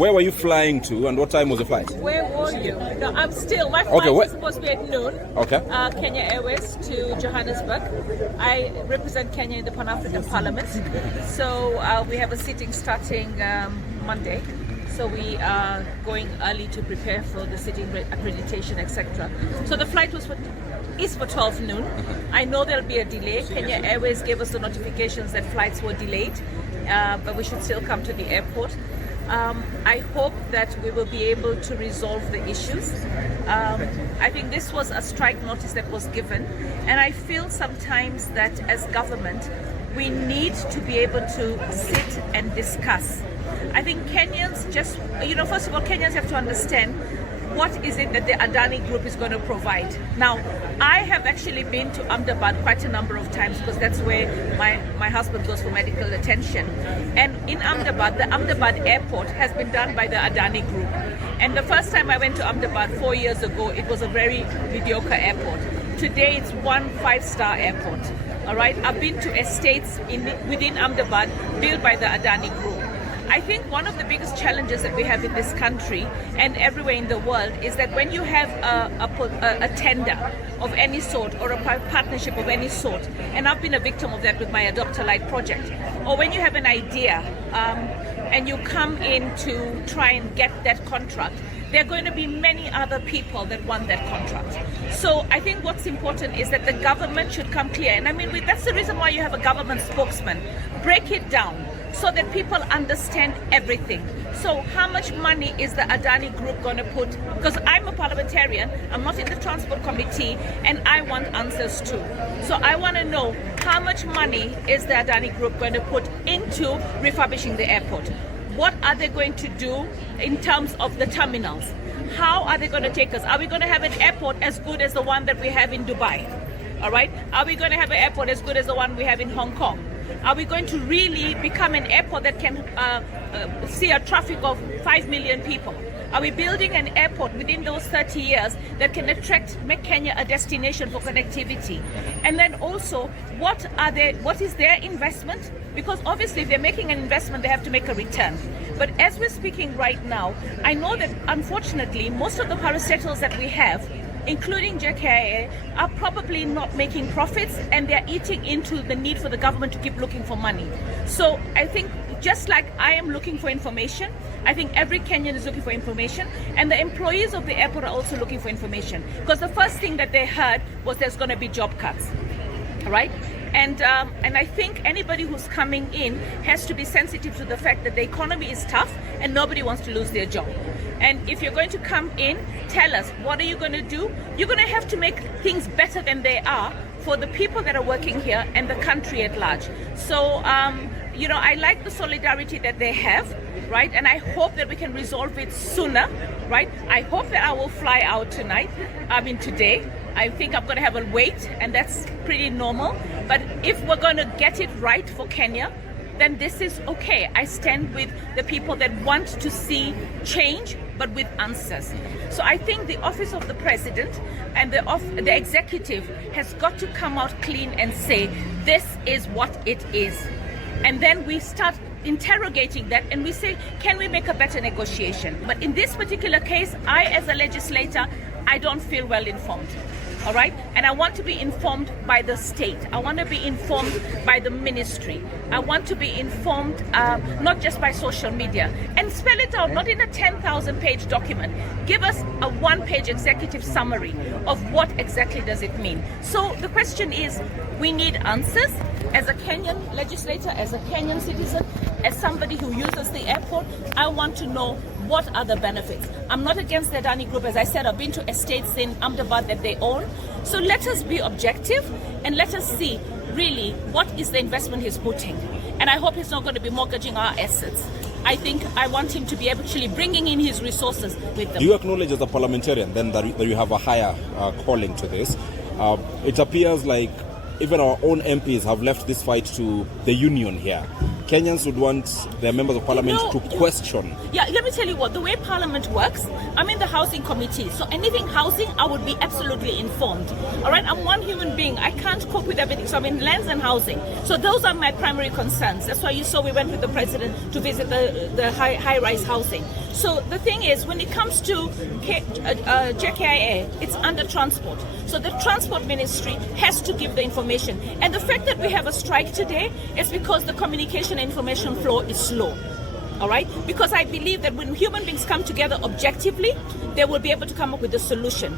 Where were you flying to, and what time was the flight? Where were you? No, I'm still. My flight was supposed to be at noon. Okay. Kenya Airways to Johannesburg. I represent Kenya in the Pan-African Parliament. So we have a sitting starting Monday. So we are going early to prepare for the sitting accreditation, etc. So the flight is for 12 noon. I know there'll be a delay. Kenya Airways gave us the notifications that flights were delayed, but we should still come to the airport. I hope that we will be able to resolve the issues. I think this was a strike notice that was given, and I feel sometimes that as government, we need to be able to sit and discuss. I think Kenyans first of all, Kenyans have to understand what is it that the Adani group is going to provide. Now, I have actually been to Ahmedabad quite a number of times because that's where my husband goes for medical attention. And in Ahmedabad, the Ahmedabad airport has been done by the Adani group. And the first time I went to Ahmedabad 4 years ago, it was a very mediocre airport. Today, it's 1 5-star airport. All right, I've been to estates within Ahmedabad built by the Adani group. I think one of the biggest challenges that we have in this country and everywhere in the world is that when you have a tender of any sort or a partnership of any sort, and I've been a victim of that with my Adopt a Light project, or when you have an idea and you come in to try and get that contract, there are going to be many other people that want that contract. So I think what's important is that the government should come clear. And I mean, that's the reason why you have a government spokesman. Break it down so that people understand everything. So how much money is the Adani group going to put? Because I'm a parliamentarian, I'm not in the transport committee, and I want answers too. So I want to know how much money is the Adani group going to put into refurbishing the airport? What are they going to do in terms of the terminals? How are they going to take us? Are we going to have an airport as good as the one that we have in Dubai? All right. Are we going to have an airport as good as the one we have in Hong Kong? Are we going to really become an airport that can see a traffic of 5 million people? Are we building an airport within those 30 years that can make Kenya a destination for connectivity? And then also, what is their investment? Because obviously if they're making an investment, they have to make a return. But as we're speaking right now, I know that unfortunately, most of the parastatals that we have, including JKIA, are probably not making profits, and they're eating into the need for the government to keep looking for money. So I think just like I am looking for information, I think every Kenyan is looking for information, and the employees of the airport are also looking for information. Because the first thing that they heard was there's going to be job cuts, right? And I think anybody who's coming in has to be sensitive to the fact that the economy is tough and nobody wants to lose their job. And if you're going to come in, tell us, what are you going to do? You're going to have to make things better than they are for the people that are working here and the country at large. So, I like the solidarity that they have, right? And I hope that we can resolve it sooner, right? I hope that I will fly out today. I think I'm going to have a wait, and that's pretty normal. But if we're going to get it right for Kenya, then this is okay. I stand with the people that want to see change, but with answers. So I think the office of the president and the executive has got to come out clean and say, this is what it is. And then we start interrogating that and we say, can we make a better negotiation? But in this particular case, I, as a legislator, I don't feel well informed. All right, and I want to be informed by the state. I want to be informed by the ministry. I want to be informed not just by social media, and spell it out, not in a 10,000-page document. Give us a 1-page executive summary of what exactly does it mean. So the question is, we need answers. As a Kenyan legislator, as a Kenyan citizen, as somebody who uses the airport, I want to know what are the benefits. I'm not against the Adani group. As I said, I've been to estates in Ahmedabad that they own. So let us be objective and let us see really what is the investment he's putting. And I hope he's not going to be mortgaging our assets. I think I want him to be actually bringing in his resources with them. Do you acknowledge as a parliamentarian then that you have a higher calling to this? It appears like even our own MPs have left this fight to the union here. Kenyans would want their members of parliament to question. Yeah, let me tell you what, the way parliament works, I'm in the housing committee, so anything housing, I would be absolutely informed. All right, I'm one human being. I can't cope with everything, so I'm in lands and housing. So those are my primary concerns. That's why you saw we went with the president to visit the high-rise housing. So the thing is, when it comes to JKIA, it's under transport. So the transport ministry has to give the information. And the fact that we have a strike today is because the communication and information flow is slow. All right? Because I believe that when human beings come together objectively, they will be able to come up with a solution.